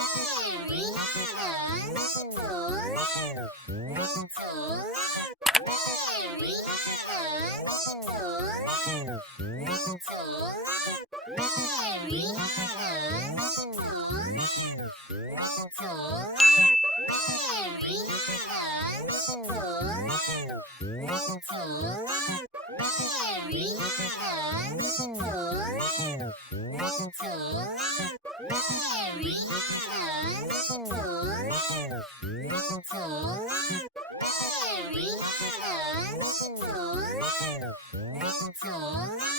Mary had a little lamb. Little lamb. Mary had a little lamb. Little lamb. Mary had a little lamb. Little lamb. Mary had a little lamb. Little lamb. Mary had a little lamb. Little lamb. Mary had a little lamb. Little lamb. Mary had a little lamb. Little lamb.